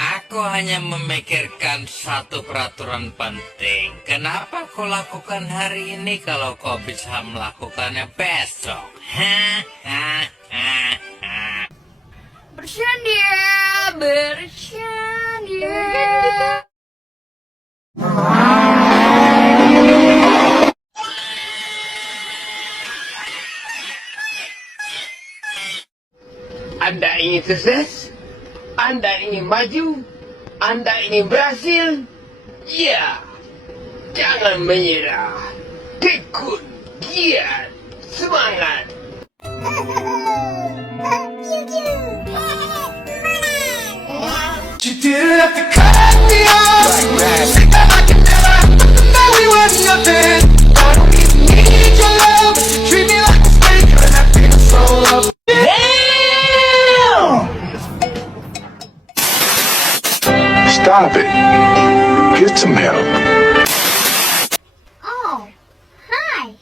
Aku hanya memikirkan satu peraturan penting. Kenapa kau lakukan hari ini kalau kau bisa melakukannya besok? Bercanda, bercanda. Anda ingin sukses? Anda ingin maju? Anda ingin berhasil? Ya, jangan menyerah. Tekun, giat, semangat. You didn't have to cut me off. Say that I can never happen, that we were nothing. I don't even need your love. You treat me like a stranger and I feel so loved. Stop it. Get some help. Oh, hi.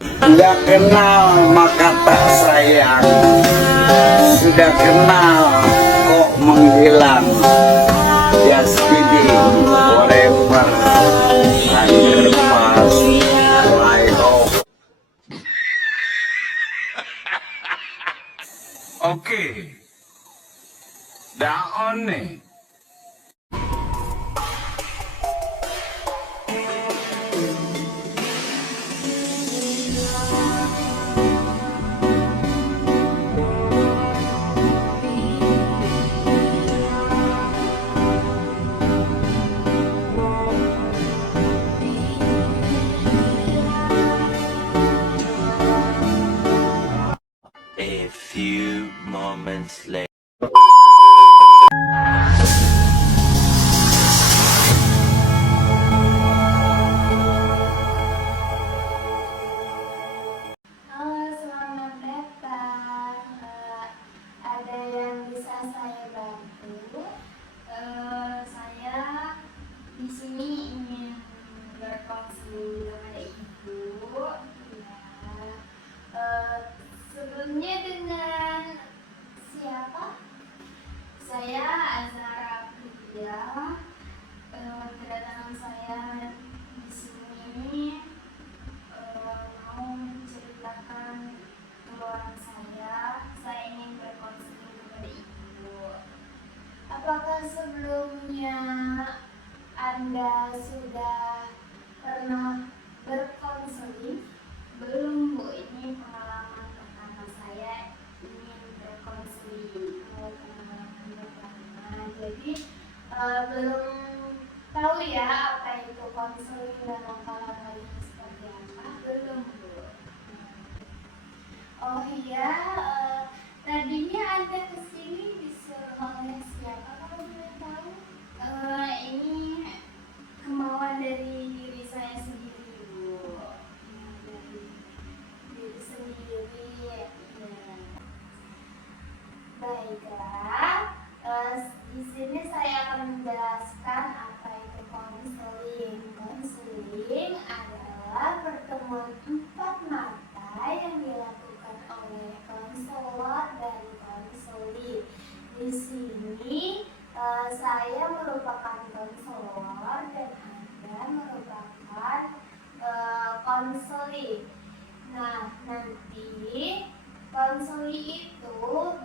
Sudah kenal maka tak sayang, sudah kenal kok menghilang. Just kidding, whatever. Underpass, I hope. Oke, daon nih. A few moments later. Halo, selamat datang. Ada yang bisa saya bantu? Saya di sini ingin berkonsul dengan ibu. Ya. Sebelumnya dengan siapa? Saya Azhara Priya. Kedatangan saya di sini mau menceritakan keluhan saya. Saya ingin berkonseling kepada ibu. Apakah sebelumnya Anda sudah pernah berkonseling? Belum, Bu. Ini pengalaman pertama saya ingin berkonseling. Pengalaman pertama. Jadi belum tahu ya apa itu konseling dan langkah-langkahnya seperti apa. Belum, Bu. Oh iya, tadinya Anda kesini disuruh oleh siapa kalau boleh tahu? Ini kemauan dari diri saya sendiri, Bu. Dari diri sendiri. Ya. Baiklah, di sini saya akan menjelaskan apa itu konseling. Konseling adalah pertemuan empat mata yang dilakukan oleh konselor dan konseling. Di sini saya merupakan konselor dan Anda merupakan konseling. Nah, nanti konseling itu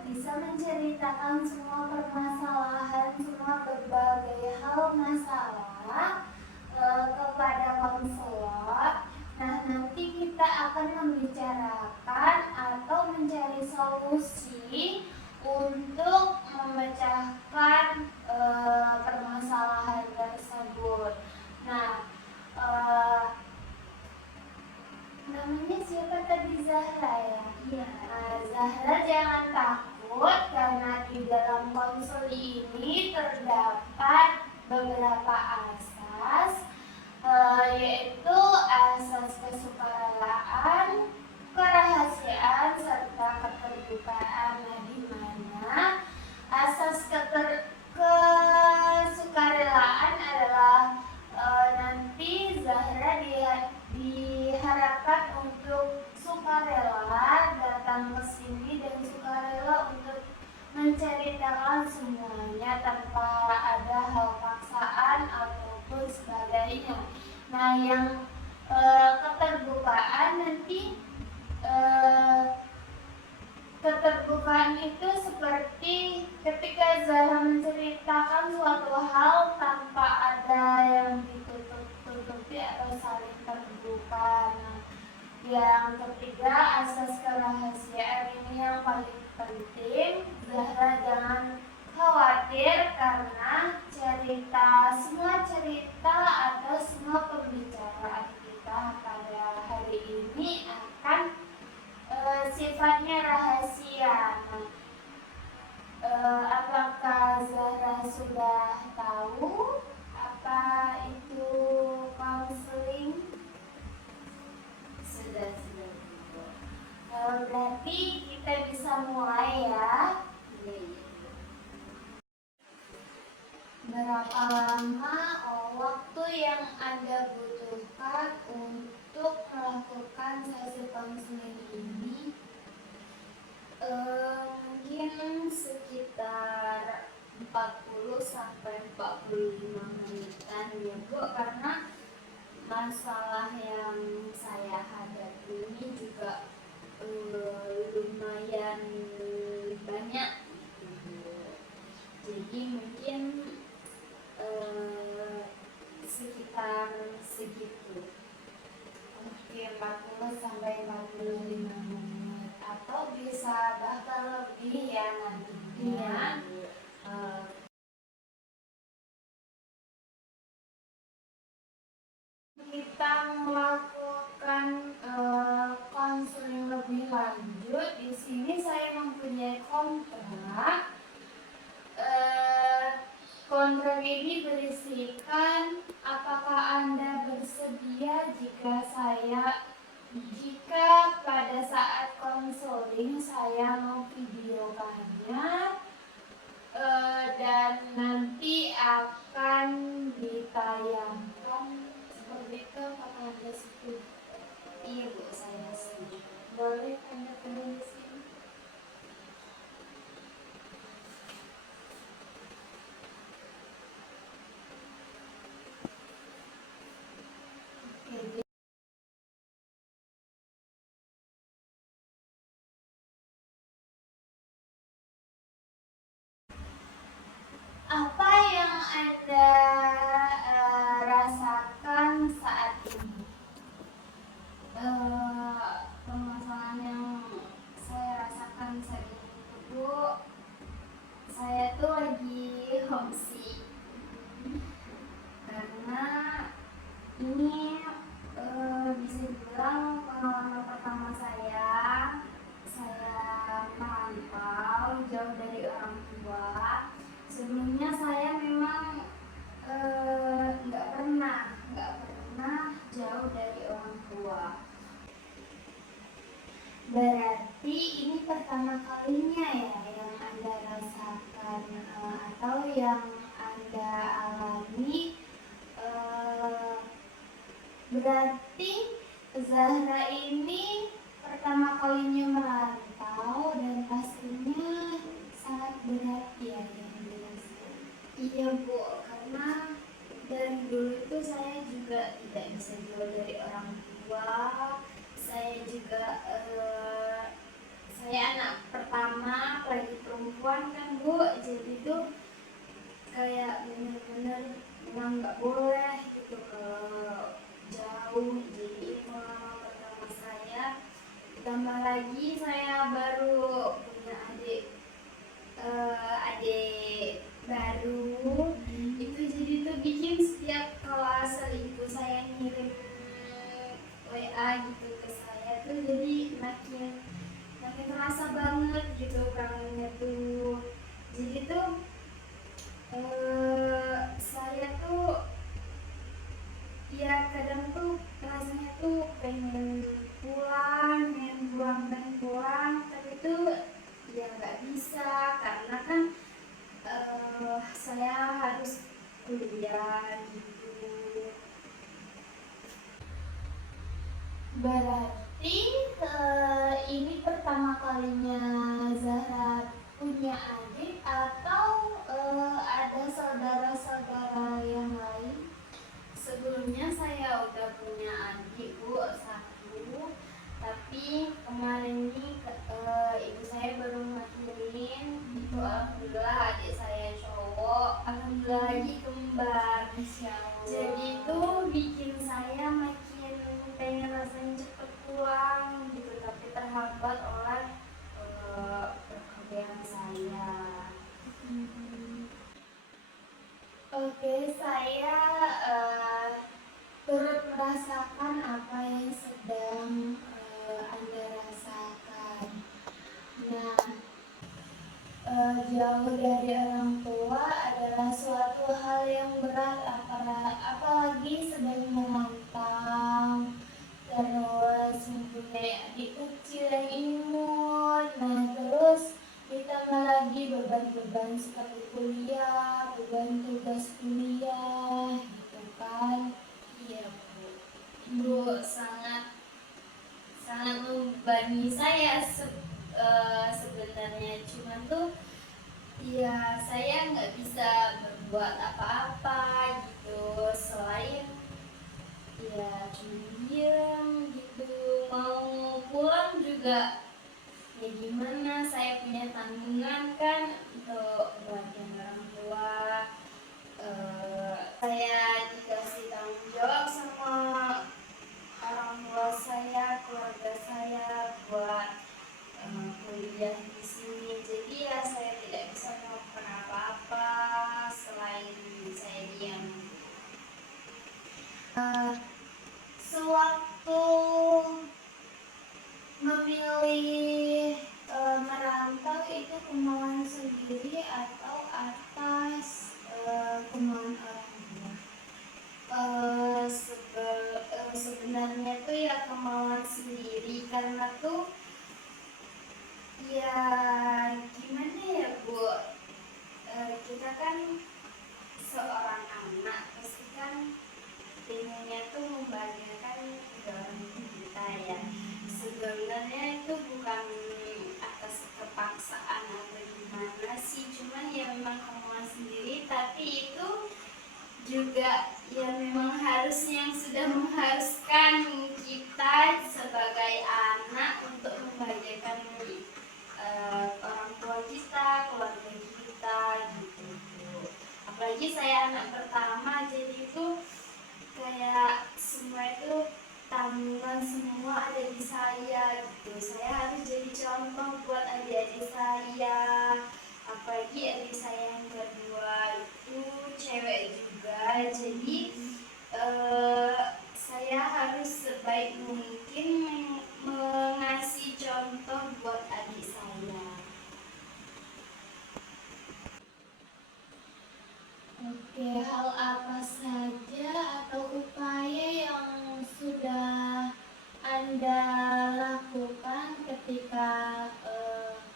bisa menceritakan semua permasalahan, semua berbagai hal masalah kepada konselor. Nah, nanti kita akan membicarakan atau mencari solusi untuk terdapat beberapa asas, yaitu asas kesukarelaan, kerahasiaan, serta keterbukaan. Nah, di mana asas kesukarelaan adalah nanti Zahra diharapkan untuk sukarela datang ke sini dan sukarela untuk menceritakan semuanya tanpa ada hal paksaan ataupun sebagainya. Nah, yang keterbukaan nanti keterbukaan itu seperti ketika Zahra menceritakan suatu hal tanpa ada yang ditutup-tutupi atau saling terbuka. Nah, yang ketiga, asas kerahasiaan ini yang paling penting. Zahra jangan khawatir karena semua cerita atau semua pembicaraan kita pada hari ini akan sifatnya rahasia. Apakah Zahra sudah tahu apa itu konseling? Sudah. Berarti kita bisa mulai ya. Berapa lama waktu yang Anda butuhkan untuk melakukan sesi konseling ini? Mungkin sekitar 40 sampai 45 menitan ya Bu, karena masalah yang saya hadapi ini juga lumayan banyak gitu. Jadi mungkin sekitar segitu. Oke, 40 sampai 45 menit atau bisa bahkan lebih ya nantinya. Kita melakukan konseling lebih lanjut. Di sini saya mempunyai kontrak. Kontrak ini berisikan apakah Anda bersedia jika pada saat konseling saya memvideokannya dan nanti akan ditayangkan. Seperti itu, apakah Anda setuju? Iya Bu, saya setuju. Boleh Anda tulis di sini? Oke. Apa yang Anda rasakan saat ini? Permasalahan yang saya rasakan saat ini Bu, saya tuh lagi homesick karena ini bisa dibilang pengalaman pertama saya merantau jauh dari orang tua. Sebelumnya saya memang nggak pernah jauh dari orang tua. Berarti ini pertama kalinya ya yang Anda rasakan atau yang Anda alami. Berarti Zahra ini pertama kalinya merantau dan pastinya sangat berat ya yang dirasakan. Iya Bu, karena dari dulu itu saya juga tidak bisa jauh dari orang tua. Saya juga saya anak pertama, apalagi perempuan kan Bu, jadi tuh kayak bener-bener memang nggak boleh gitu kalau jauh. Jadi pengalaman pertama saya, ditambah lagi saya baru punya adik baru, itu jadi tuh bikin setiap kalau ibu saya ngirim WA gitu ke saya tuh jadi makin terasa banget gitu kangennya tuh. Jadi tuh Saya tuh ya kadang tuh rasanya tuh pengen pulang, pengen pulang, tapi tuh ya nggak bisa karena kan saya harus kuliah gitu. Berarti ini pertama kalinya Zahra punya adik atau ada saudara-saudara yang lain? Sebelumnya saya udah punya adik Bu, satu, tapi kemarin ini ibu saya baru ngelahirin, itu alhamdulillah adik saya cowok, alhamdulillah lagi kembar. Jadi itu bikin saya makin pengen rasanya cepet pulang gitu, tapi terhambat oleh pekerjaan saya. Oke, saya turut merasakan apa yang sedang Anda rasakan. Nah, jauh dari orang tua adalah suatu hal yang berat, apalagi sedang merantau, terus mempunyai adik kecil yang imut. Nah, terus ditambah lagi beban-beban seperti kuliah, beban tugas kuliah, gitu kan? Iya Bu. Ibu sangat membebani saya sebenarnya, cuman tuh ya saya nggak bisa berbuat apa-apa gitu selain ya cuma diem gitu. Mau pulang juga ya gimana, saya punya tanggungan kan untuk buatkan orang tua. Saya dikasih tanggung jawab sama orang tua saya, keluarga saya buat kuliah di sini. Jadi ya saya tidak bisa melakukan apa-apa selain saya diam. Sewaktu memilih merantau itu kemauan sendiri atau atas kemauan orang tua? Sebenarnya tuh ya kemauan sendiri, karena tuh ya gimana ya Bu, kita kan seorang anak pasti kan pengennya tuh membahagiakan kedua orang tua kita ya. Sebenarnya itu bukan atas kepaksaan atau gimana sih, cuman ya memang kemauan sendiri, tapi itu juga ya memang harusnya yang sudah mengharuskan kita sebagai anak untuk membahagiakan orang tua kita, keluarga kita gitu. Apalagi saya anak pertama, jadi itu kayak semua itu tanggungan semua ada di saya gitu. Saya harus jadi contoh buat adik-adik saya, apalagi adik saya yang kedua itu cewek juga. Jadi saya harus sebaik mungkin mengasih contoh buat adik saya. Oke, hal apa saja atau upaya yang sudah Anda lakukan ketika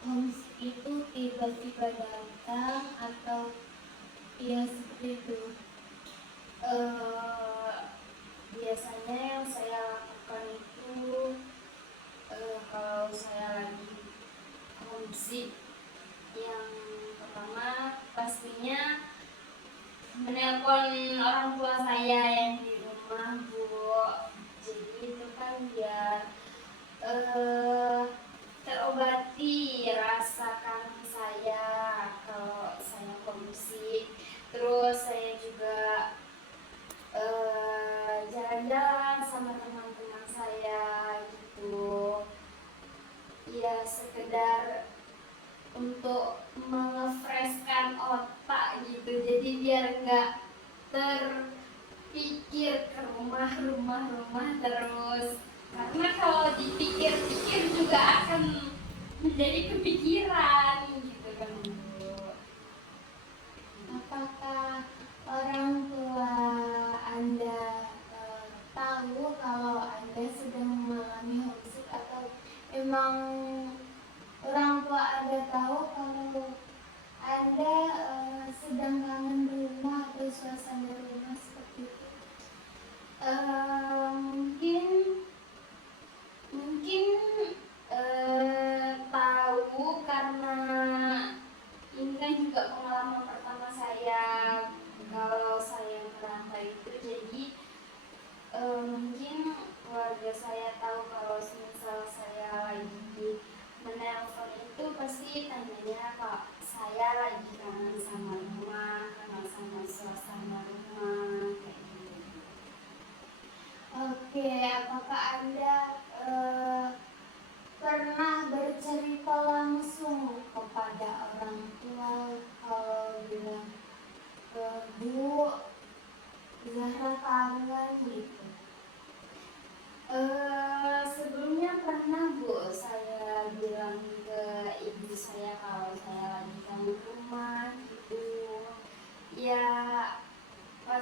homesick itu tiba-tiba datang atau ya seperti itu? Biasanya yang saya lakukan itu kalau saya lagi homesick, yang pertama pastinya menelpon orang tua saya yang di rumah Bu. Jadi itu kan biar terobati rasa kangen saya kalau saya homesick. Terus saya juga jalan-jalan sama teman-teman saya gitu. Ya sekedar untuk mengefreshkan otak gitu, jadi biar nggak terpikir ke rumah terus, karena kalau dipikir-pikir juga akan menjadi kepikiran gitu kan Bu.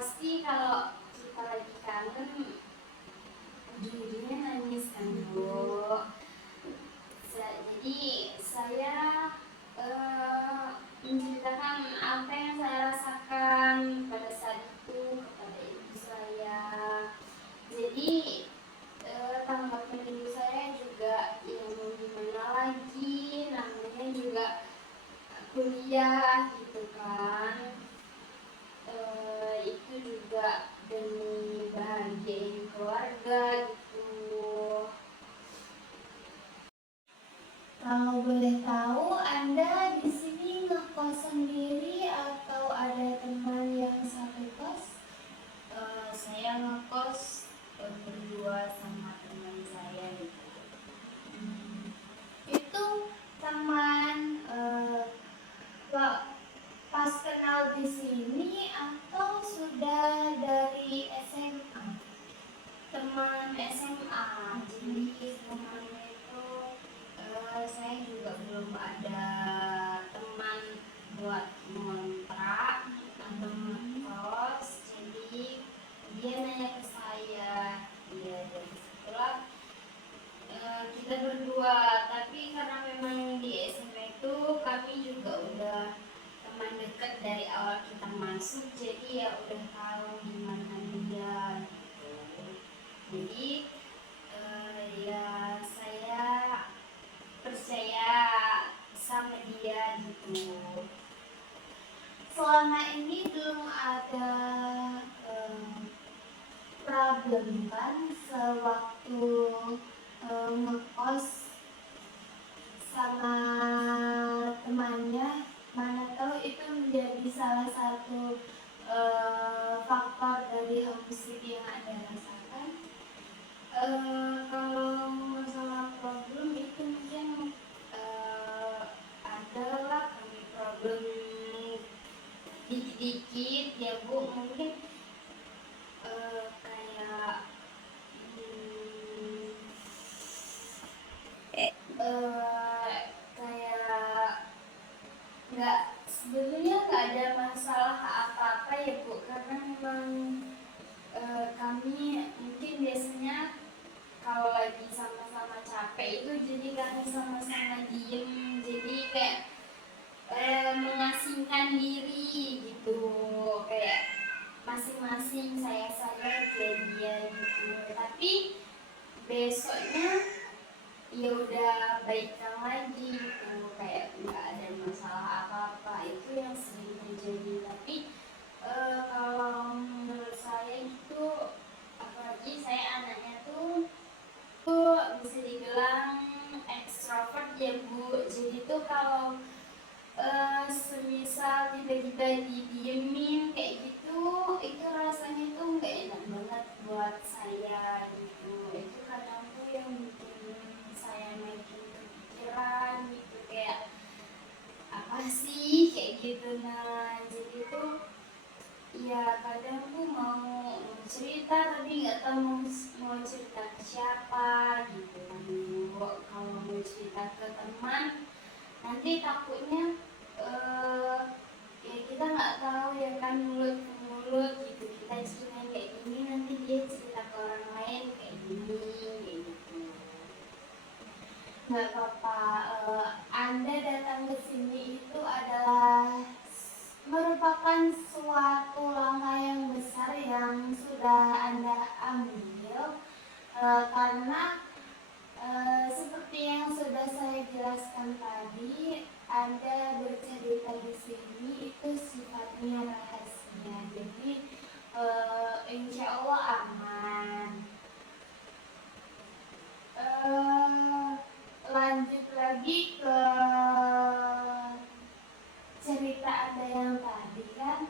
pasti kalau kita lagi kangen ujung-ujungnya nangis kan Bu. Jadi saya menceritakan apa yang saya rasakan pada saat itu kepada ibu saya. Jadi tanggapan ibu saya juga yang gimana lagi, namanya juga kuliah gitu kan. Itu juga demi bahagiain keluarga gitu. Kalau boleh tahu, Anda di sini ngekos sendiri atau ada teman yang satu kos? Saya ngekos berdua sama teman saya gitu. Itu teman pas kenal di sini atau sudah dari SMA? Teman SMA. Jadi temannya itu saya juga belum ada teman buat ngontrak atau ngekos. Jadi dia nanya ke saya, ya dari situlah kita berdua. Tapi karena memang di SMA itu kami juga udah teman dekat dari awal kita masuk, jadi ya udah tahu gimana dia gitu. Jadi ya saya percaya sama dia gitu. Selama ini belum ada problem kan sewaktu ngekos sama temannya, mana tahu itu menjadi salah satu faktor dari homesick yang Anda rasakan. Kalau masalah problem itu mungkin adalah kami problem dikit-dikit ya Bu, mungkin kayak kayak sebenarnya nggak ada masalah apa-apa ya Bu, karena memang kami mungkin biasanya kalau lagi sama-sama capek itu jadi kami sama-sama diem, jadi kayak mengasingkan diri gitu, kayak masing-masing saya dia gitu. Tapi besoknya ya udah baikan lagi gitu, kayak nggak ada masalah apa-apa. Itu yang sering terjadi. Tapi kalau menurut saya itu, apalagi saya anaknya tuh bisa dibilang ekstrovert ya Bu. Jadi tuh kalau semisal tiba-tiba didiemin kayak gitu, itu rasanya tuh nggak enak banget buat saya gitu. Itu kadang tuh yang bikin saya makin kepikiran gitu, kayak apa sih kayak gitu. Nah jadi tuh ya kadang tuh mau cerita tapi nggak tahu mau cerita ke siapa gitu kan Bu. Kalau mau cerita ke teman nanti takutnya ya kita nggak tahu ya kan, mulut ke mulut gitu, kita cerita kayak gini nanti dia cerita ke orang lain kayak gini kayak gitu. Nggak apa-apa, Anda datang ke sini itu adalah merupakan suatu langkah yang besar yang sudah Anda ambil, karena seperti yang sudah saya jelaskan tadi, Anda bercerita di sini itu sifatnya rahasia, jadi insya Allah aman. Lanjut lagi ke cerita Anda yang tadi kan,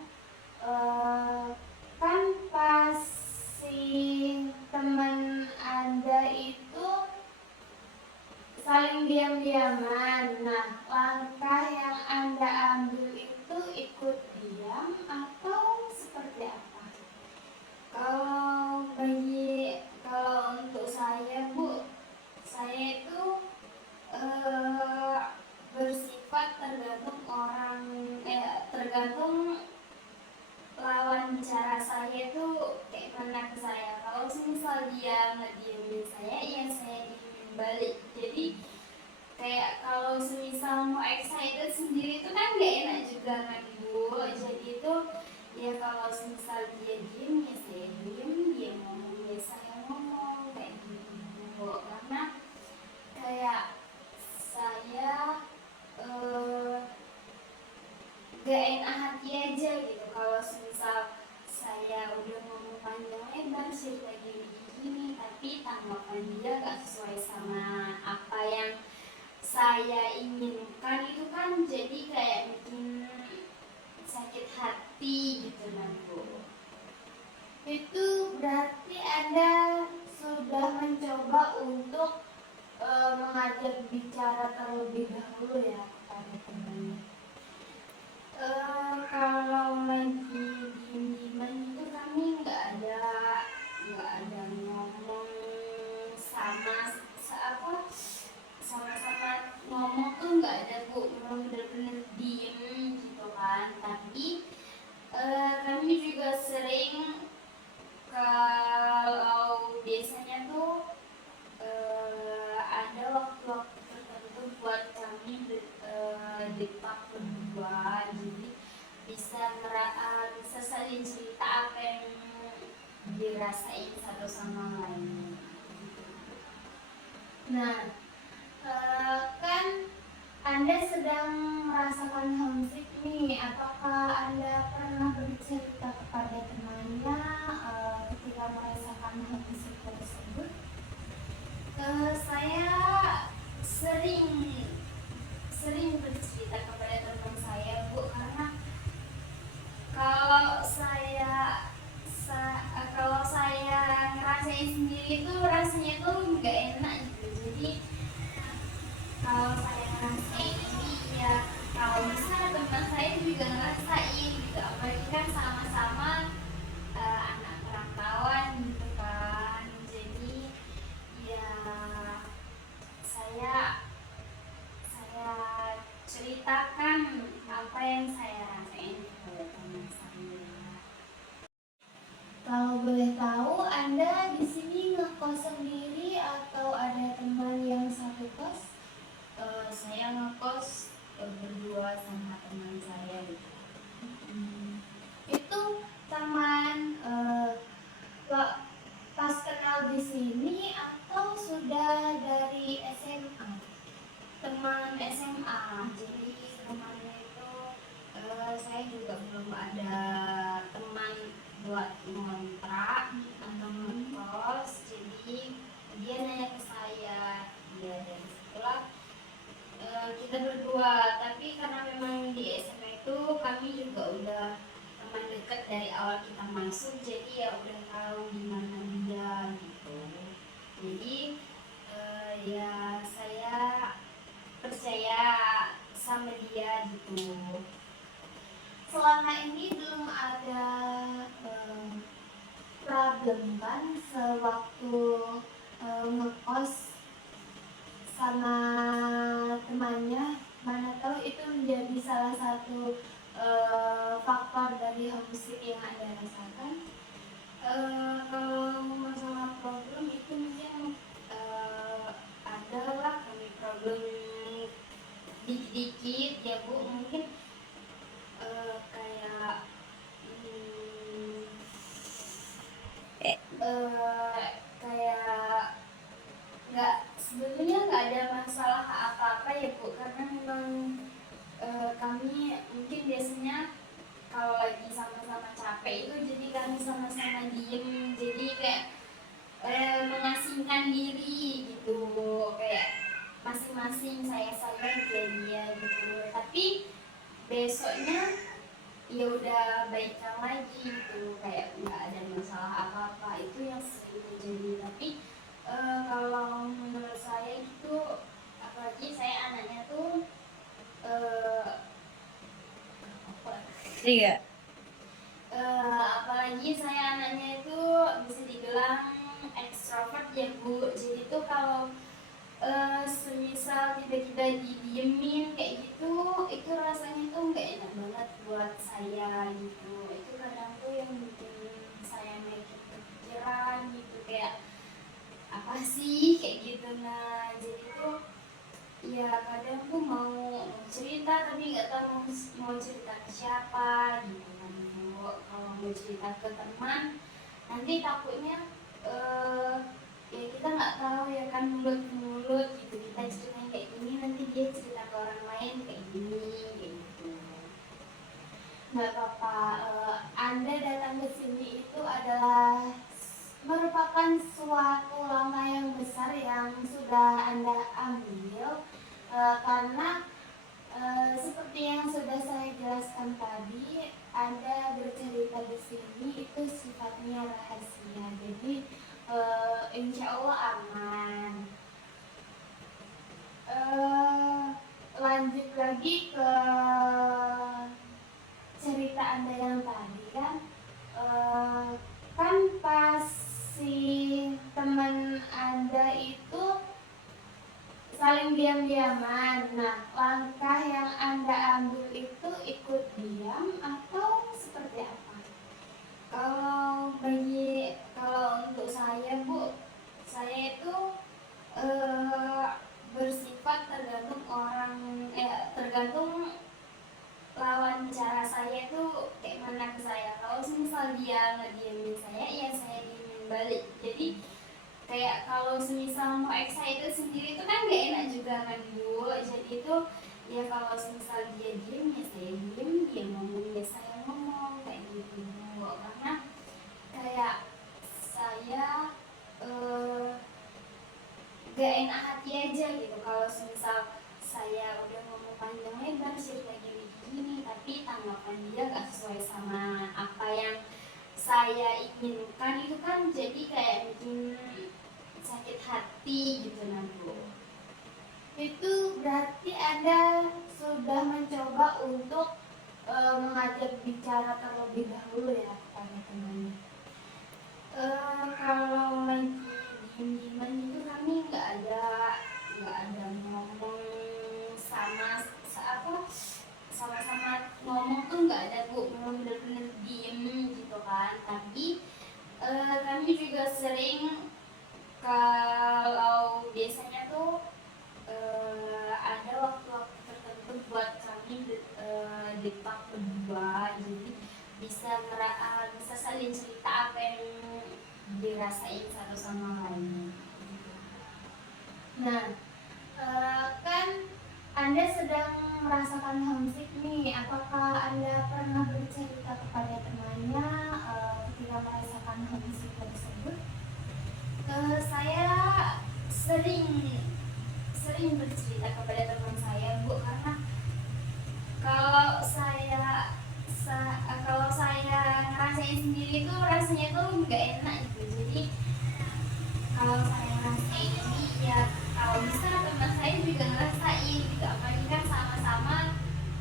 kan pas si teman Anda itu saling diam-diaman. Nah, langkah yang Anda ambil itu ikut diam atau seperti apa? Kalau untuk saya Bu, saya itu bersifat tergantung lawan bicara saya kebalik. Jadi kayak kalau semisal mau excited sendiri itu kan gak enak juga kan Bu. Jadi itu ya kalau semisal dia diem ya saya diem, dia ngomong ya saya ngomong kayak gitu Bu. Karena kayak saya gak enak hati aja gitu kalau semisal saya udah ngomong panjang lebar cerita gini tapi tanggapan dia gak sesuai sama apa yang saya inginkan, itu kan jadi kayak bikin sakit hati gitu kan Bu. Itu berarti Anda sudah mencoba untuk mengajak bicara terlebih dahulu ya kepada temannya. Kalau lagi diem-dieman itu kami nggak ada ngomong sama-sama ngomong tuh nggak ada Bu, memang benar-benar diem gitu kan. Tapi kami juga sering kalau biasanya tuh ada waktu-waktu tertentu buat kami depak berdua, jadi bisa saling cerita apa yang dirasain satu sama lain. Nah, kan Anda sedang merasakan homesick nih. Apakah Anda pernah bercerita kepada temannya ketika merasakan homesick tersebut? Saya sering bercerita kepada teman saya Bu, karena kalau saya ngerasain sendiri itu rasanya tuh nggak enak gitu. Jadi kalau saya ngerasain ini ya kalau bisa teman saya juga ngerasain gitu, apalagi kan sama-sama anak perantauan gitu kan. Jadi ya saya ceritakan apa yang saya rasain kepada teman saya. Kalau boleh tahu, Anda di sini ngekos sendiri atau ada teman yang satu kos? Saya ngekos berdua sama teman saya gitu. Itu teman pas kenal di sini atau sudah dari SMA? Teman SMA. Jadi temannya itu saya juga belum ada teman buat ngontrak atau ngekos. Jadi dia nanya ke saya, ya dari situlah kita berdua. Tapi karena memang di SMA itu kami juga udah teman dekat dari awal kita masuk, jadi ya udah tahu gimana dia gitu. Jadi ya saya percaya sama dia gitu. Selama ini belum ada problem kan sewaktu ngekos sama temannya, mana tahu itu menjadi salah satu faktor dari homesick yang Anda rasakan. Kalau masalah problem itu mungkin adalah kami problem dikit-dikit ya Bu, mungkin kayak kayak sebetulnya nggak ada masalah apa-apa ya Bu, karena memang kami mungkin biasanya kalau lagi sama-sama capek itu jadi kami sama-sama diem, jadi kayak mengasingkan diri gitu, kayak masing-masing saya dia gitu. Tapi besoknya ya udah baikan lagi gitu, kayak nggak ada masalah apa-apa. Itu yang sering terjadi. Tapi kalau menurut saya gitu, apalagi saya anaknya tuh apalagi saya anaknya itu bisa dibilang ekstrovert ya Bu. Jadi tuh kalau semisal tiba-tiba didiemin kayak gitu, itu rasanya tuh nggak enak banget buat saya gitu. Itu kadang tuh yang bikin saya mikir kepikiran gitu, kayak apa sih kayak gitu. Nah mau cerita ke siapa gitu kan Bu. Kalau mau cerita ke teman nanti takutnya ya kita nggak tahu ya kan, mulut ke mulut gitu, kita ceritain kayak gini nanti dia cerita ke orang lain kayak gini kayak gitu. Nggak apa-apa, Anda datang ke sini itu adalah merupakan suatu langkah yang besar yang sudah Anda ambil, karena seperti yang sudah saya jelaskan tadi, Anda bercerita di sini itu sifatnya rahasia, jadi insya Allah aman. Lanjut lagi ke cerita Anda yang tadi kan, kan pas si teman Anda itu saling diam-diaman. Nah, langkah yang Anda ambil itu ikut diam atau seperti apa? Kalau untuk saya Bu, saya itu bersifat tergantung lawan bicara saya itu kayak mana ke saya. Kalau misal dia ngediamin saya, ya saya diemin balik. Jadi kayak kalau semisal mau excited sendiri itu kan gak enak juga kan Bu. Jadi itu ya kalau semisal dia diem ya saya diem, dia ngomong ya saya ngomong kayak gitu Bu. Karena kayak saya gak enak hati aja gitu kalau semisal saya udah ngomong panjang lebar cerita gini tapi tanggapan dia gak sesuai sama apa yang saya inginkan, itu kan jadi kayak bikin sakit hati gitu nah Bu. Itu berarti Anda sudah mencoba untuk mengajak bicara terlebih dahulu ya kepada temannya. Kalau lagi diem-dieman itu kami nggak ada ngomong sama-sama ngomong tuh nggak ada Bu, memang benar-benar diem gitu kan. Tapi kami juga sering, kalau biasanya tuh ada waktu-waktu tertentu buat kami depak berdua, jadi bisa saling cerita apa yang dirasain satu sama lain. Nah, kan Anda sedang merasakan homesick nih. Apakah Anda pernah bercerita kepada temannya ketika merasakan homesick tersebut? Saya sering bercerita kepada teman saya Bu, karena kalau saya ngerasain sendiri itu rasanya tuh nggak enak gitu. Jadi kalau saya ngerasain ini ya kalau bisa teman saya juga ngerasain gitu, apalagi kan sama-sama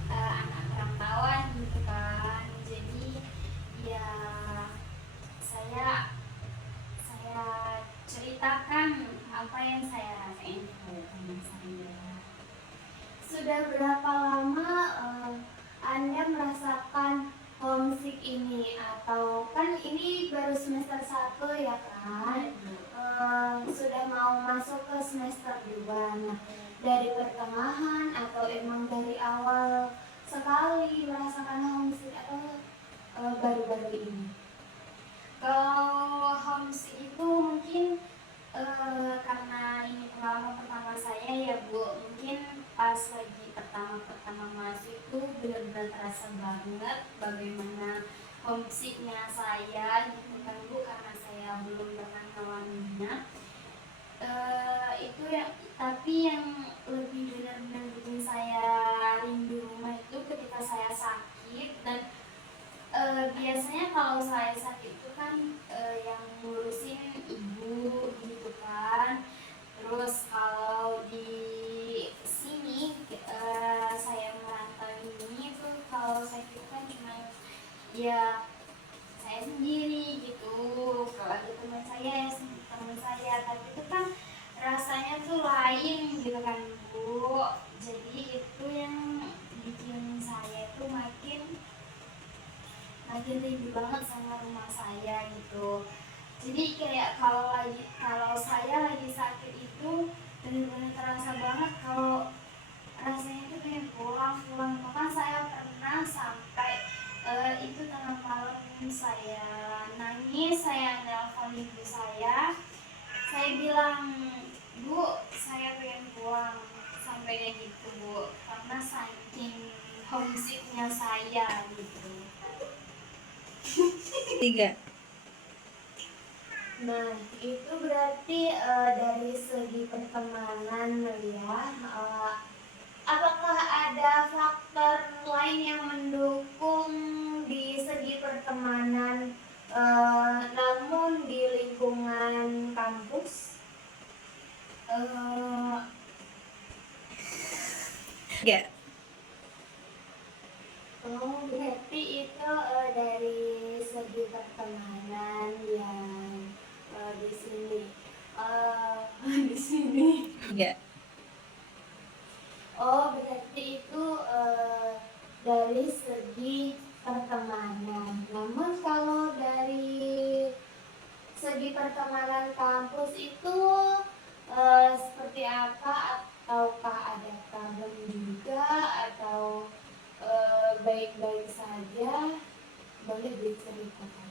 anak perantauan gitu kan. Jadi ya saya ceritakan apa yang saya rasain kepada teman saya. Sudah berapa lama Anda merasakan homesick ini, atau kan ini baru semester 1 ya kan? Sudah mau masuk ke semester 2. Nah, dari pertengahan atau emang dari awal sekali merasakan homesick atau baru-baru ini? Kalau homesick itu mungkin karena ini pengalaman pertama saya ya Bu, mungkin pas lagi pertama masuk itu benar-benar terasa banget bagaimana homesicknya saya gitu kan Bu, karena saya belum pernah ngalaminnya. Itu yang, tapi yang lebih benar-benar bikin saya rindu rumah itu ketika saya sakit. Dan biasanya kalau saya sakit itu kan yang ngurusin ibu gitu kan. Terus kalau di sini saya merantau ini tuh kalau sakit kan cuma ya saya sendiri gitu. Kalau ada teman saya tapi itu kan rasanya tuh lain gitu kan Bu. Jadi itu yang bikin saya tuh makin rindu banget sama rumah saya gitu. Jadi kayak kalau saya lagi sakit itu benar-benar terasa banget kalau rasanya itu kayak pulang. Bahkan saya pernah sampai itu tengah malam saya nangis, saya nelpon ibu saya bilang, "Bu, saya pengen pulang," sampai kayak gitu Bu, karena saking homesicknya saya gitu. 3. Nah, itu berarti dari segi pertemanan ya. Apakah ada faktor lain yang mendukung di segi pertemanan, namun di lingkungan kampus? 3. Oh, berarti itu dari segi pertemanan yang di sini. Di sini. 3. Oh, berarti itu dari segi pertemanan. Namun kalau dari segi pertemanan kampus itu seperti apa? Ataukah ada problem juga? Atau baik-baik saja? Boleh diceritakan.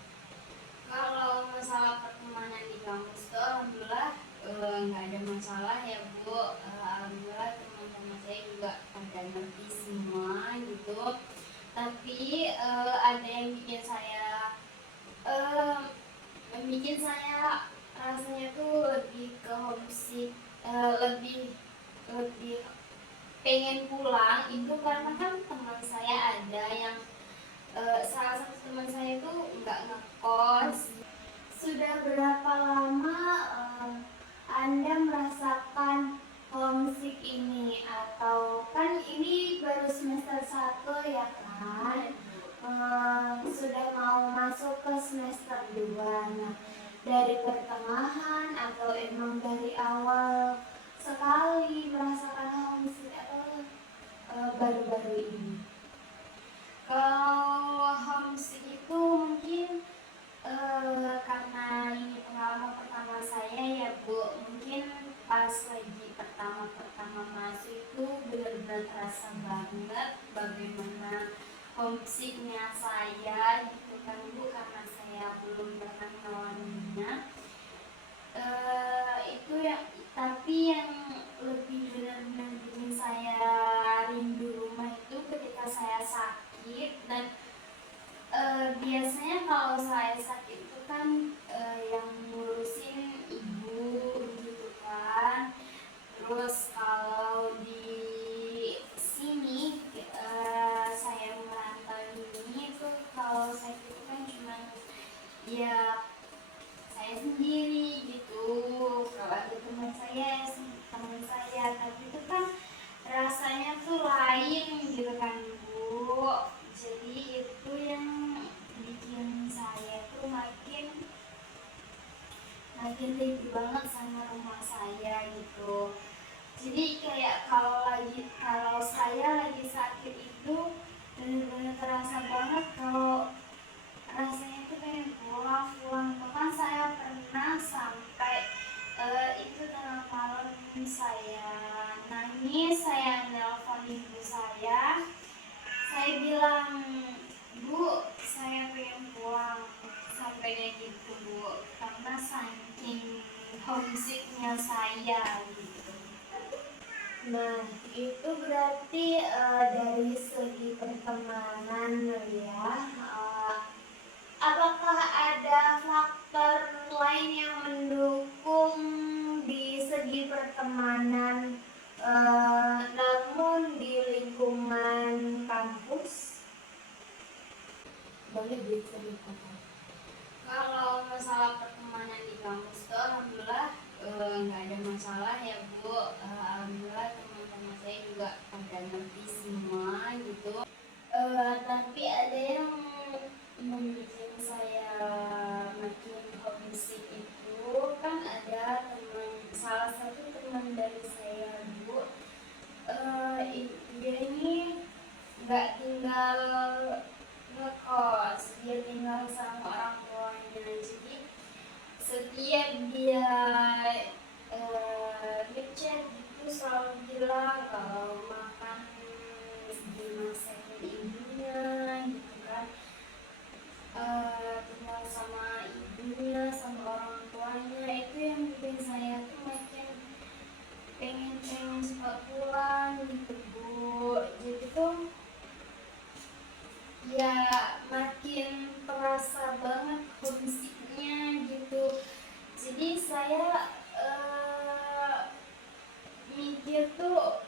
Kalau masalah pertemanan di kampus tuh alhamdulillah nggak ada masalah ya Bu. Alhamdulillah teman-teman saya juga pada ngerti semua gitu. Tapi ada yang bikin saya rasanya tuh lebih ke homesick, lebih pengen pulang itu karena kan teman saya ada yang salah satu teman saya itu nggak ngekos. Sudah berapa lama Anda merasakan homesick ini? Atau kan ini baru semester 1 ya kan? Sudah mau masuk ke semester 2. Nah, dari pertengahan atau emang dari awal sekali merasakan homesick atau baru-baru ini? Kalau homesick itu mungkin karena ini pengalaman pertama saya ya Bu, mungkin pas lagi pertama masuk itu benar-benar terasa banget bagaimana homesicknya saya gitu kan Bu, karena saya belum pernah mengalaminya. Itu ya, tapi yang lebih benar-benar bikin saya rindu rumah itu ketika saya sakit. Dan biasanya kalau saya sakit itu kan yang ngurusin ibu gitu kan. Terus kalau di sini saya merantau ini tuh kalau sakit itu kan cuma ya saya sendiri gitu. Kalau ada teman saya, tapi itu kan rasanya tuh lain gitu kan Bu. Jadi itu yang bikin saya tuh makin rindu banget sama rumah saya gitu. Jadi kayak kalau saya lagi sakit itu benar-benar terasa banget kalau rasanya itu kayak pulang. Bahkan saya pernah sampai itu tengah malam saya nangis, saya nelpon ibu saya bilang, "Bu, saya pengen pulang," sampai kayak gitu Bu, karena saking homesicknya saya gitu. Nah, itu berarti dari segi pertemanan ya. Apakah ada faktor lain yang mendukung di segi pertemanan, namun di lingkungan kampus? Boleh diceritakan. Kalau masalah pertemanan di kampus tuh alhamdulillah nggak ada masalah ya Bu. Alhamdulillah teman-teman saya juga pada ngerti semua gitu. Tapi ada yang membuat saya makin homesick itu kan ada salah satu teman dari saya Bu. Dia ini nggak tinggal ngekos, dia tinggal sama orang tuanya. Jadi setiap dia ngechat itu selalu bilang kalau makan masakin ibunya gitu kan. Tinggal sama ibunya, sama orang tuanya, itu yang bikin saya tuh makin pengen cepat pulang gitu Bu. Jadi tuh ya makin terasa banget homesicknya gitu. Jadi saya mikir tuh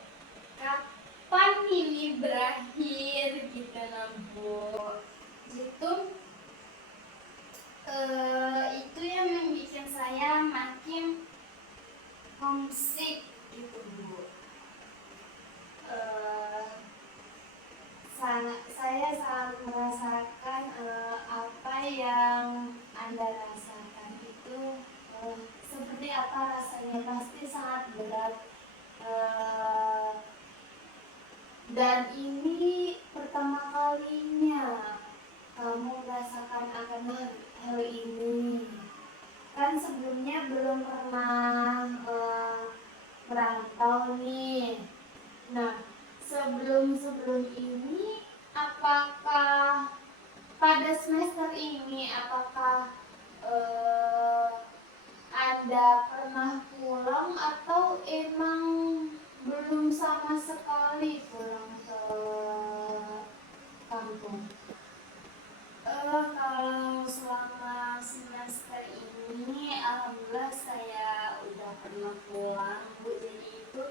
kapan ini berakhir gitu nah Bu. Gitu itu yang membuat saya makin homesick gitu Bu. Saya sangat merasakan apa yang Anda rasakan itu, seperti apa rasanya, pasti sangat berat. Dan ini pertama kalinya kamu merasakan akan hal ini. Kan sebelumnya belum pernah merantau nih. Nah, sebelum ini, apakah pada semester ini, apakah Anda pernah pulang atau emang belum sama sekali pulang ke kampung? Kalau selama semester ini, alhamdulillah saya udah pernah pulang Bu. Jadi itu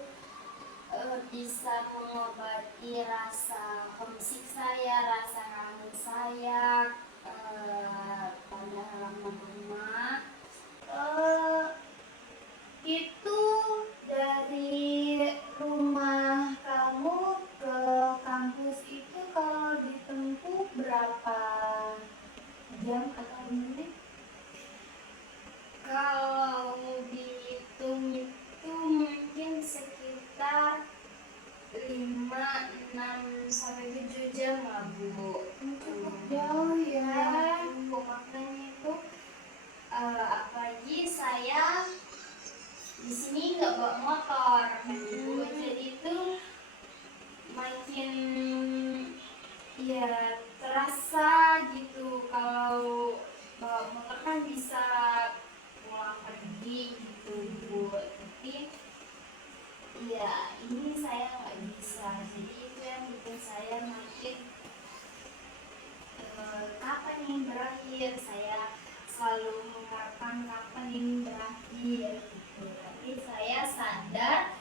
bisa mengobati rasa homesick saya, rasa kangen saya pada halaman rumah. Itu dari rumah kamu ke kampus itu kalau ditempuh berapa jam atau menit? Kalau dihitung itu mungkin sekitar 5, 6 sampai 7 jam lah Bu. Cukup jauh ya. Makanya itu apalagi saya di sini nggak bawa motor Bu. Jadi itu makin ya terasa gitu. Kalau bawa motor kan bisa pulang pergi gitu Bu. Tapi ya ini saya nggak bisa. Jadi itu yang bikin saya makin kapan ini berakhir. Saya selalu mengharapkan kapan ini berakhir gitu. Tapi saya sadar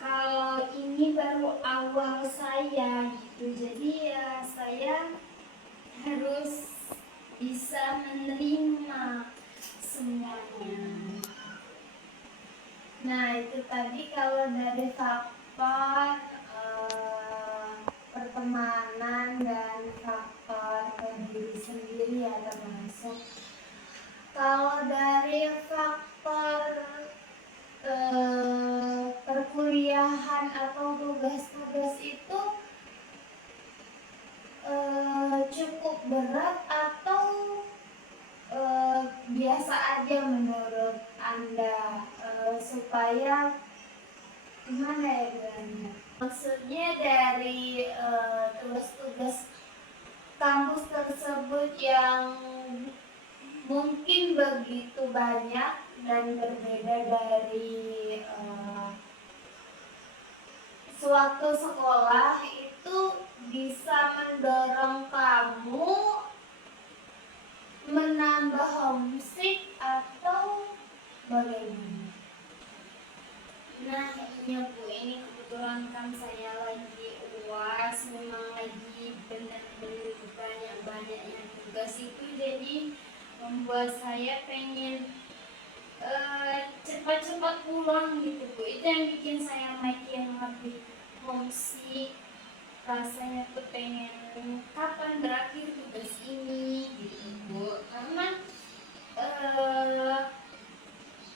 kalau ini baru awal saya gitu. Jadi ya saya harus bisa menerima semuanya. Nah itu tadi kalau dari faktor pertemanan dan faktor diri sendiri ya termasuk. Kalau dari faktor perkuliahan atau tugas-tugas itu cukup berat atau biasa aja menurut Anda, supaya gimana ya bilangnya? Maksudnya dari tugas-tugas kampus tersebut yang mungkin begitu banyak dan berbeda dari suatu sekolah, itu bisa mendorong kamu menambah homesick atau bagaimana? Nah iya Bu, ini kebetulan kan saya lagi UAS, memang lagi benar-benar banyak-banyaknya tugas itu, jadi membuat saya pengen cepat-cepat pulang gitu Bu. Itu yang bikin saya makin lebih homesick. Rasanya tuh pengen kapan berakhir tugas ini gitu Bu. Karena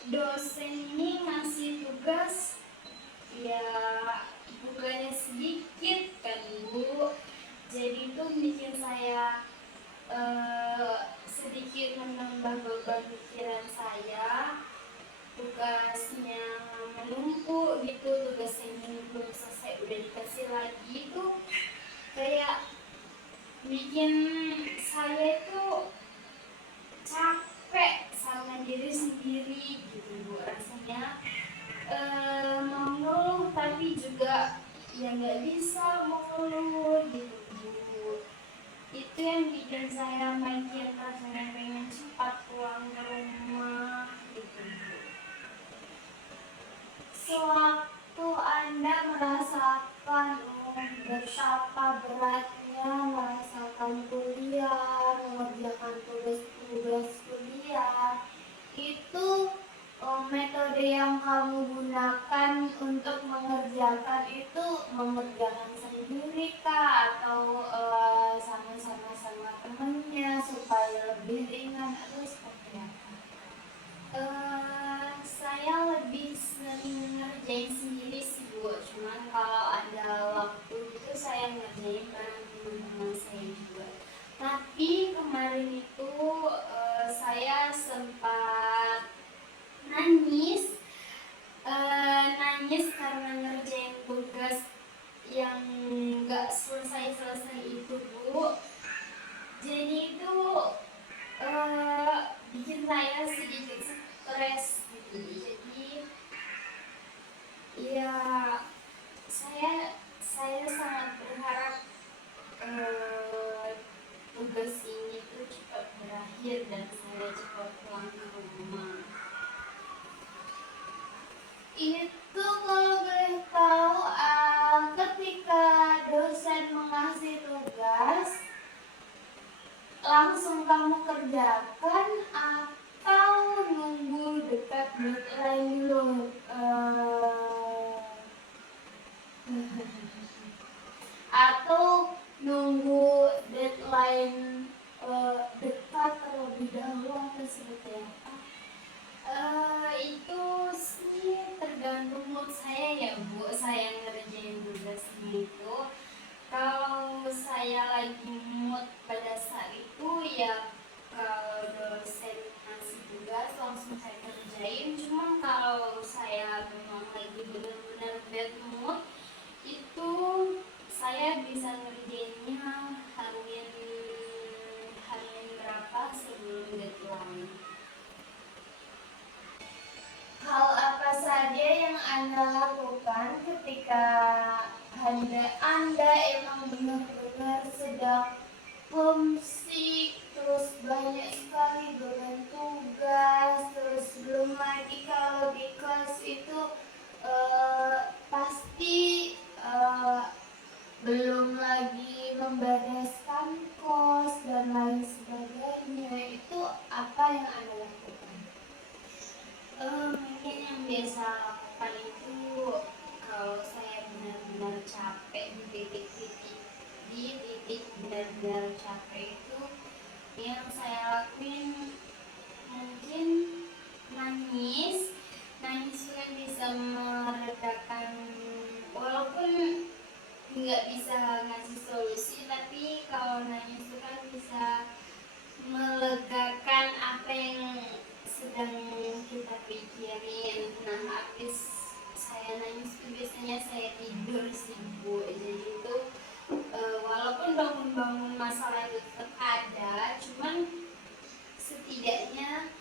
dosen ini ngasih tugas ya bukannya sedikit kan Bu. Jadi itu bikin saya sedikit menambah beban pikiran saya. tugasnya menumpuk gitu, tugasnya ini belum selesai udah dikasih lagi, itu kayak bikin saya itu capek sama diri sendiri gitu Bu. Rasanya mau ngeluh tapi juga ya nggak bisa mau ngeluh gitu Bu. Itu yang bikin saya makin rasanya pengen cepat pulang ke rumah gitu Bu. Sewaktu Anda merasakan betapa beratnya merasakan kuliah, mengerjakan tugas-tugas kuliah, itu metode yang kamu gunakan untuk mengerjakan itu mengerjakan sendiri kah atau sama-sama sama temennya supaya lebih ringan atau seperti apa? Saya lebih sering ngerjain sendiri sih Bu, cuman kalau ada waktu itu saya ngerjain bareng teman-teman saya juga. Tapi kemarin itu saya sempat nangis karena ngerjain tugas yang nggak selesai itu Bu. Jadi itu bikin saya sedikit stres gitu. Jadi ya saya sangat berharap tugas ini tuh cepat berakhir dan saya cepat pulang ke rumah. Itu kalau boleh tahu ketika dosen mengasih tugas langsung kamu kerjakan atau nunggu dekat deadline dulu? Atau nunggu deadline dekat terlebih dahulu atau seperti apa? Itu sih tergantung mood saya ya Bu. Saya ngerjain tugasnya itu, kalau saya lagi mood pada saat itu ya kalau dosen ngasih tugas langsung saya kerjain. Cuma kalau saya memang lagi benar-benar bad mood, itu saya bisa ngerjainnya hamin berapa sebelum deadline. Hal apa saja yang Anda lakukan ketika Anda emang benar-benar sedang homesick, terus banyak sekali beban tugas, terus belum lagi kalau di kelas itu pasti belum lagi membereskan kos dan lain sebagainya. Itu apa yang Anda lakukan? Mungkin yang biasa lakukan itu kalau saya benar-benar capek di titik benar-benar capek itu, yang saya lakuin mungkin nangis itu kan bisa meredakan, walaupun nggak bisa ngasih solusi, tapi kalau nangis itu kan bisa melegakan apa yang sedang kita pikirin. Nah, habis saya nangis itu biasanya saya tidur sih Bu. Jadi itu walaupun bangun-bangun masalah itu tetap ada, cuman setidaknya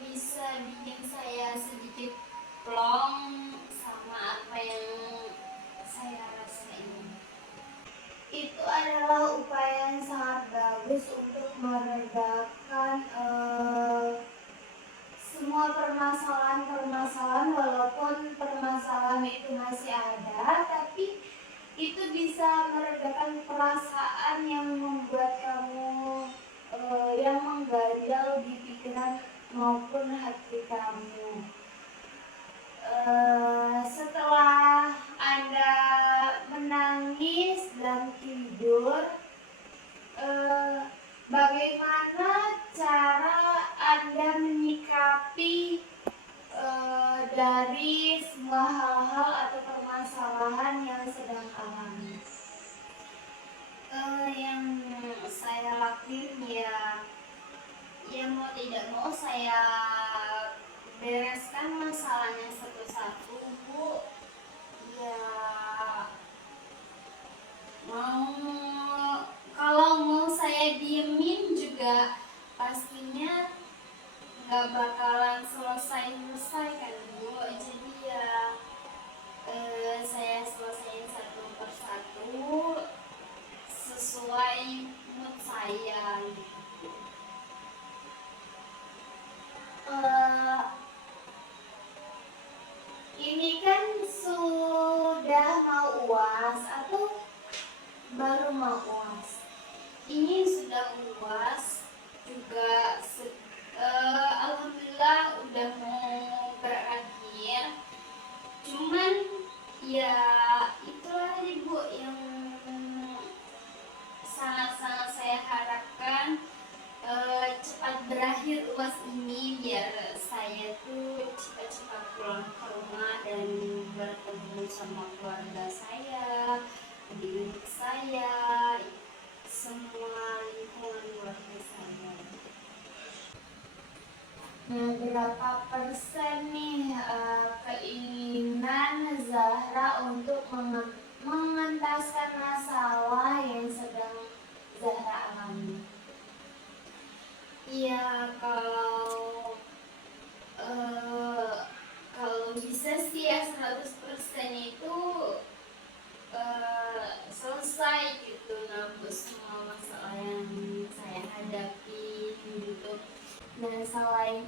bisa bikin saya sedikit plong sama apa yang saya rasain. Itu adalah upaya yang sangat bagus untuk meredakan semua permasalahan, walaupun permasalahan itu masih ada, tapi itu bisa meredakan perasaan yang membuat kamu yang mengganjal di pikiran maupun hati kamu. Setelah Anda menangis dan tidur, bagaimana cara Anda menyikapi dari semua hal-hal atau permasalahan yang sedang alami? Yang saya lakuin ya mau tidak mau saya bereskan masalahnya satu-satu, Bu. Ya, kalau mau saya diemin juga pastinya nggak bakalan selesai kan, Bu. Jadi ya saya selesaiin satu persatu sesuai mood saya gitu. Ini kan sudah mau UAS atau baru mau UAS? Ini sudah UAS juga, alhamdulillah udah mau berakhir. Cuman ya itulah Ibu yang sangat-sangat saya harapkan cepat berakhir UAS ini, biar saya tuh cepat-cepat pulang ke rumah dan bertemu sama keluarga saya, adik saya, semua lingkungan keluarga saya. Nah, berapa persen nih keinginan Zahra untuk mengentaskan masalah yang sedang Zahra alami? Ya, kalau bisa sih ya 100% itu selesai gitu, nambah semua masalah yang saya hadapi gitu. Nah, selain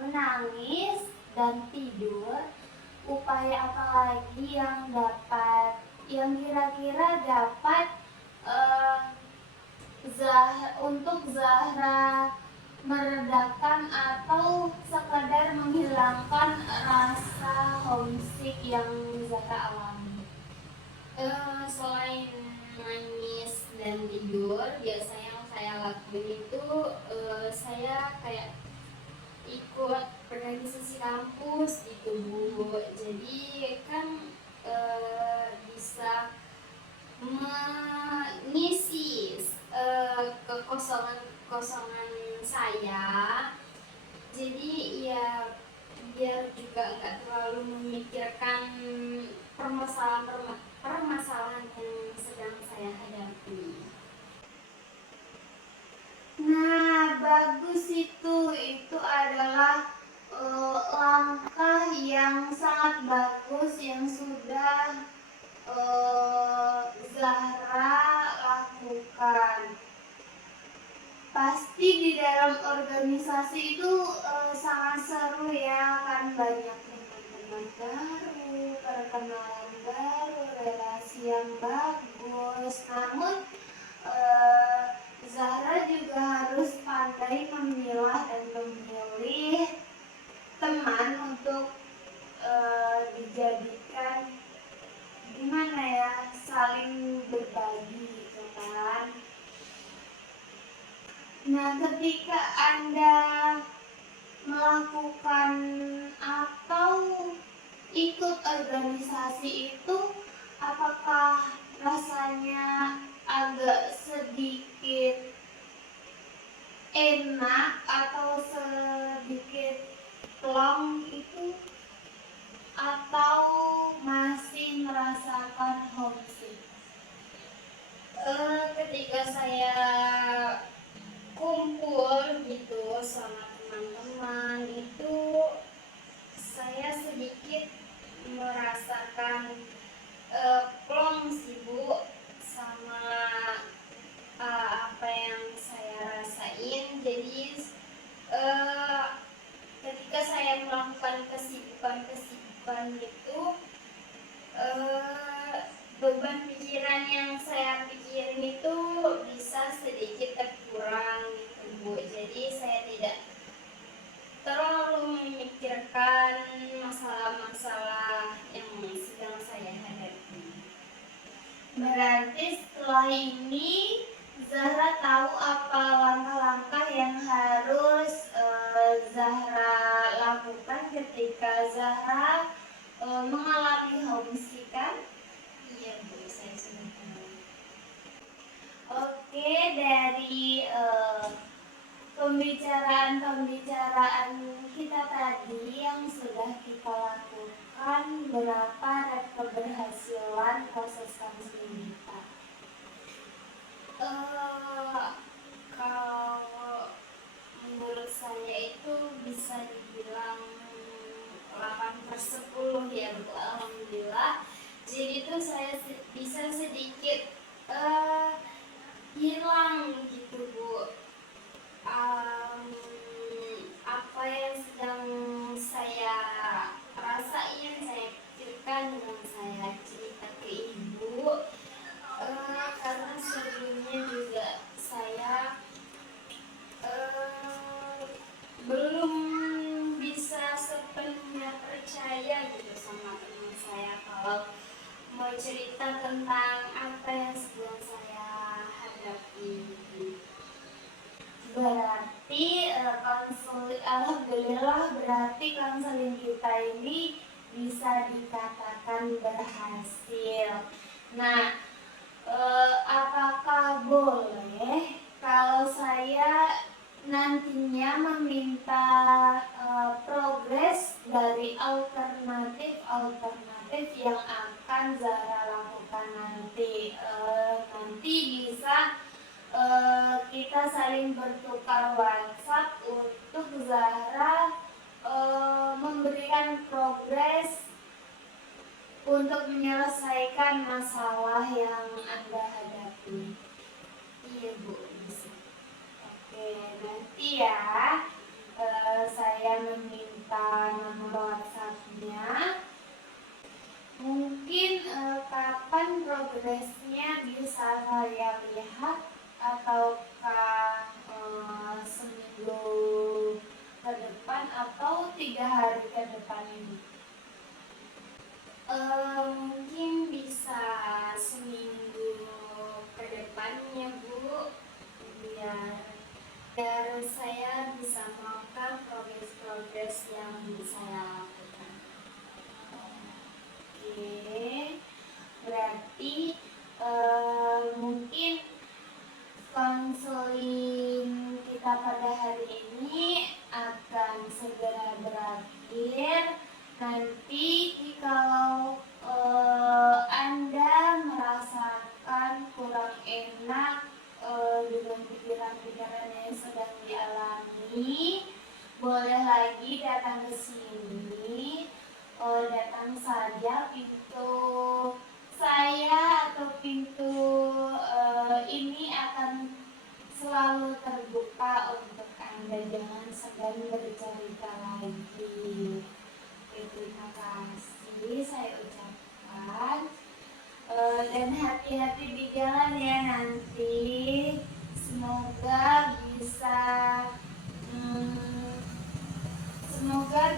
menangis dan tidur, upaya apa lagi yang kira-kira dapat untuk Zahra meredakan atau sekadar menghilangkan rasa homesick yang Zahra alami? Selain nangis dan tidur, biasanya yang saya lakuin itu saya kayak ikut organisasi kampus gitu, Bu. Jadi kan bisa mengisi kekosongan saya. Jadi ya biar juga nggak terlalu memikirkan permasalahan yang sedang saya hadapi. Nah, bagus itu adalah langkah yang sangat bagus yang sudah Zahra lakukan. Pasti di dalam organisasi itu sangat seru ya, kan banyak teman-teman baru, perkenalan baru, relasi yang bagus. Namun Zahra juga harus pandai memilah dan memilih teman untuk dijadikan gimana ya, saling berbagi gitu kan. Nah, ketika Anda melakukan atau ikut organisasi itu, apakah rasanya agak sedikit enak atau sedikit plong itu, atau masih merasakan homesick? Ketika saya kumpul gitu sama teman-teman itu, saya sedikit merasakan plong sih, Bu, sama apa yang saya rasain. Jadi ketika saya melakukan kesibukan itu, beban pikiran yang saya pikirin itu bisa sedikit terkurang gitu, Bu. Jadi saya tidak terlalu memikirkan masalah-masalah yang sedang saya hadapi. Berarti setelah ini Zahra tahu apa langkah-langkah yang harus Zahra lakukan ketika Zahra mengalami homesick, kan? Iya, Bu, saya sudah tahu. Oke, dari pembicaraan kita tadi yang sudah kita lakukan, berapa keberhasilan proses konseling kita. Kalau menurut saya itu bisa dibilang 8/10 ya Bu, alhamdulillah. Jadi itu saya bisa sedikit hilang gitu Bu, apa yang sedang saya rasain, saya pikirkan dengan saya cerita ke Ibu, karena sebelumnya juga saya belum bisa sepenuhnya percaya gitu sama teman saya kalau mau cerita tentang apa yang sedang saya hadapi. Berarti alhamdulillah berarti konseling kita ini bisa dikatakan berhasil. Nah, apakah boleh kalau saya nantinya meminta progres dari alternatif yang akan Zahra lakukan nanti? Nanti bisa kita saling bertukar WhatsApp untuk Zahra memberikan progres untuk menyelesaikan masalah yang Anda hadapi. Iya Bu, bisa. Oke, nanti ya saya meminta nomor WhatsApp-nya. Mungkin kapan progresnya bisa saya lihat, ataukah seminggu ke depan atau 3 hari ke depan ini? Mungkin bisa seminggu ke depannya Bu, biar saya bisa melakukan progres yang saya lakukan. Oke, berarti mungkin konseling kita pada hari ini akan segera berakhir. Nanti kalau Anda merasakan kurang enak dengan pikiran-pikiran yang sedang dialami, boleh lagi datang ke sini. Datang saja, pintu saya atau pintu ini akan selalu terbuka untuk Anda. Jangan segan bercerita lagi. Terima kasih saya ucapkan, dan hati-hati di jalan ya nanti. Semoga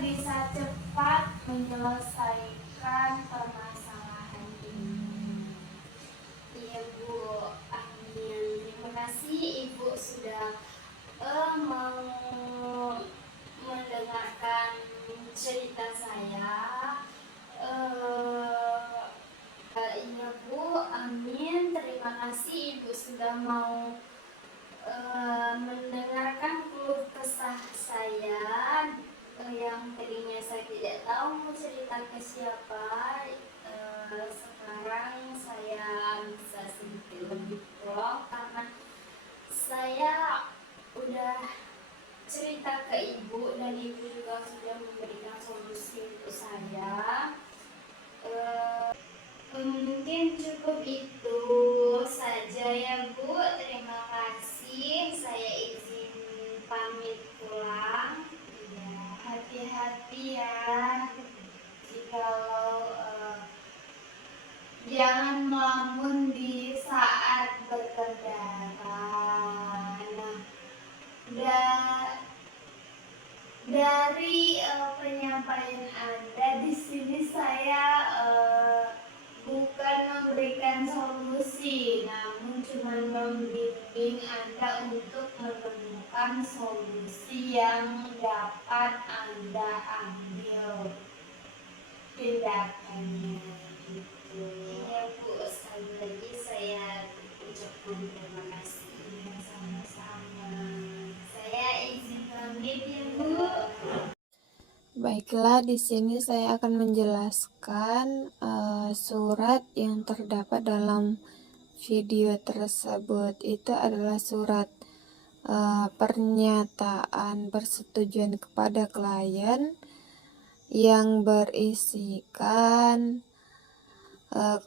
bisa cepat menyelesaikan permasalahan ini. Iya Bu, amin. Terima kasih Ibu sudah mau mendengarkan cerita saya. Iya Bu, amin. Terima kasih Ibu sudah mau mendengarkan keluh kesah saya yang tadinya saya tidak tahu mau cerita ke siapa. Sekarang saya bisa sedikit lebih plong karena saya udah cerita ke Ibu dan Ibu juga sudah memberikan solusi untuk saya. Mungkin cukup itu saja ya Bu. Terima kasih. Saya izin pamit pulang. Ya, hati-hati ya. Jikalau jangan melamun di saat berkendara. Nah, dari penyampaian Anda di sini saya bukan memberikan solusi, namun cuma membimbing Anda untuk menemukan solusi yang dapat Anda ambil tindakannya gitu. Iya Bu, sekali lagi saya ucapkan terima kasih. Sama-sama. Saya Baiklah, di sini saya akan menjelaskan surat yang terdapat dalam video tersebut. Itu adalah surat pernyataan persetujuan kepada klien yang berisikan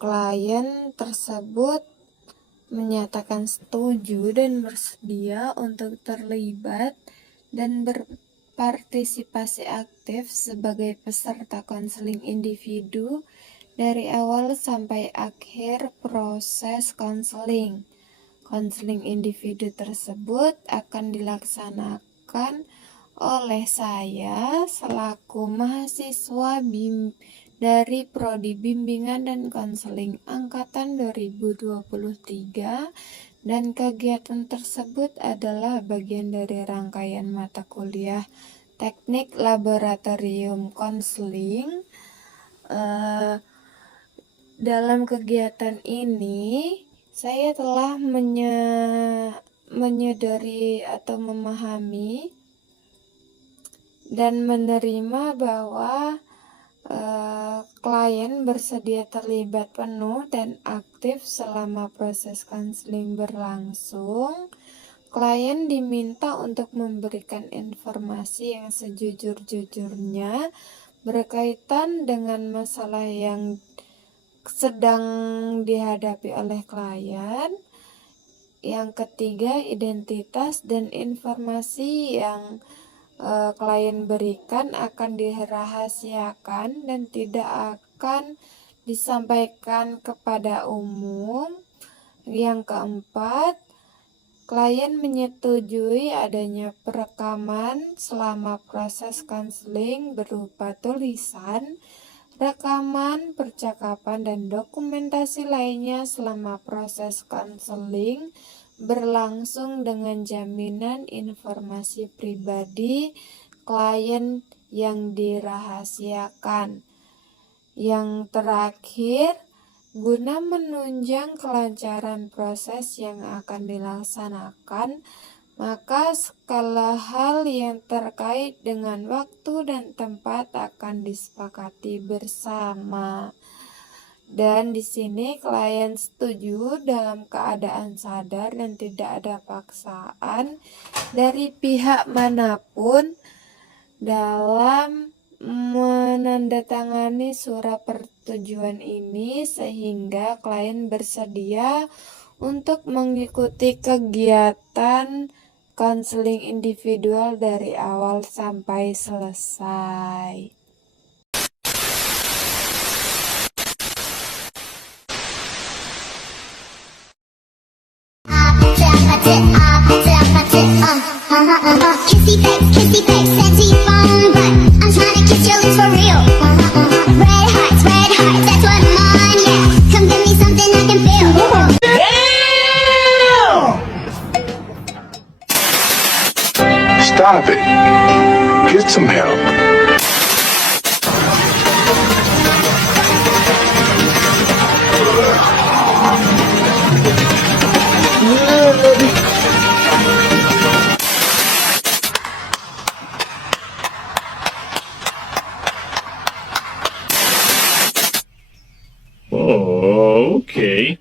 klien tersebut menyatakan setuju dan bersedia untuk terlibat dan berpartisipasi aktif sebagai peserta konseling individu dari awal sampai akhir proses konseling. Konseling individu tersebut akan dilaksanakan oleh saya selaku mahasiswa dari Prodi Bimbingan dan Konseling Angkatan 2023, dan kegiatan tersebut adalah bagian dari rangkaian mata kuliah Teknik Laboratorium Konseling. Dalam kegiatan ini saya telah menyadari atau memahami dan menerima bahwa klien bersedia terlibat penuh dan aktif selama proses konseling berlangsung. Klien diminta untuk memberikan informasi yang sejujur-jujurnya berkaitan dengan masalah yang sedang dihadapi oleh klien. Yang ketiga, identitas dan informasi yang klien berikan akan dirahasiakan dan tidak akan disampaikan kepada umum. Yang keempat, klien menyetujui adanya perekaman selama proses konseling berupa tulisan, rekaman, percakapan, dan dokumentasi lainnya selama proses konseling berlangsung dengan jaminan informasi pribadi klien yang dirahasiakan. Yang terakhir, guna menunjang kelancaran proses yang akan dilaksanakan, maka segala hal yang terkait dengan waktu dan tempat akan disepakati bersama. Dan di sini klien setuju dalam keadaan sadar dan tidak ada paksaan dari pihak manapun dalam menandatangani surat persetujuan ini, sehingga klien bersedia untuk mengikuti kegiatan konseling individual dari awal sampai selesai. Kissy face, sexy phone, but I'm trying to kiss your lips for real. Red hearts, that's what I'm on, yeah. Come give me something I can feel. Stop it. Get some help. Oh, okay.